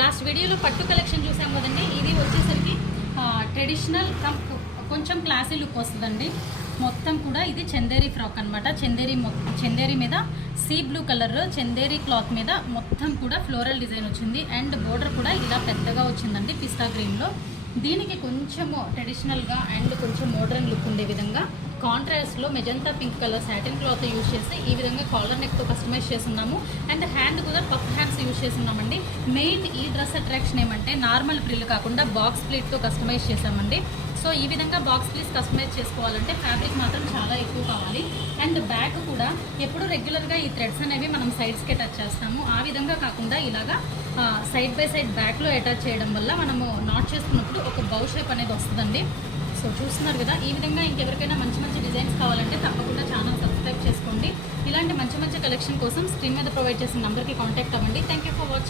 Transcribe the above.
Last వీడియోలో పట్టు collection చూసాం కదండి. ఇది వచ్చేసరికి ట్రెడిషనల్ కొంచెం క్లాసీ లుక్ వస్తుందండి. మొత్తం కూడా ఇది చందేరి ఫ్రాక్ అనమాట. చందేరి మీద sea blue colour Chanderi cloth మీద మొత్తం కూడా ఫ్లోరల్ డిజైన్ వచ్చింది. అండ్ బోర్డర్ కూడా ఇలా పెద్దగా వచ్చిందండి పిస్తా గ్రీన్లో. దీనికి కొంచెము ట్రెడిషనల్గా అండ్ కొంచెం మోడర్న్ లుక్ ఉండే విధంగా కాంట్రాస్ట్లో magenta pink colour satin cloth use చేసి ఈ విధంగా కాలర్ నెక్తో కస్టమైజ్ చేస్తున్నాము. అండ్ హ్యాండ్ కూడా పఫ్ హ్యాండ్స్ యూజ్ చేస్తున్నామండి. మెయిన్ ఈ డ్రెస్ అట్రాక్షన్ ఏమంటే నార్మల్ ప్రిల్ కాకుండా బాక్స్ ప్లీట్తో కస్టమైజ్ చేసామండి. సో ఈ విధంగా బాక్స్ ప్లీట్స్ కస్టమైజ్ చేసుకోవాలంటే ఫ్యాబ్రిక్ మాత్రం చాలా ఎక్కువ కావాలి. అండ్ బ్యాక్ కూడా ఎప్పుడు రెగ్యులర్గా ఈ థ్రెడ్స్ అనేవి మనం సైడ్స్కి అటాచ్ చేస్తాము. ఆ విధంగా కాకుండా ఇలాగా సైడ్ బై సైడ్ బ్యాక్లో అటాచ్ చేయడం వల్ల మనము నాట్ చేసుకున్నప్పుడు ఒక బౌ షేప్ అనేది వస్తుందండి. సో చూస్తున్నారు కదా, ఈ విధంగా ఇంకెవరికైనా మంచి మంచి డిజైన్స్ కావాలంటే తప్పకుండా ఛానల్ సబ్స్క్రైబ్ చేసుకోండి. ఇలాంటి మంచి మంచి కలెక్షన్ కోసం స్క్రీన్ మీద ప్రొవైడ్ చేసిన నెంబర్కి కాంటాక్ట్ అవ్వండి. Thank you for watching.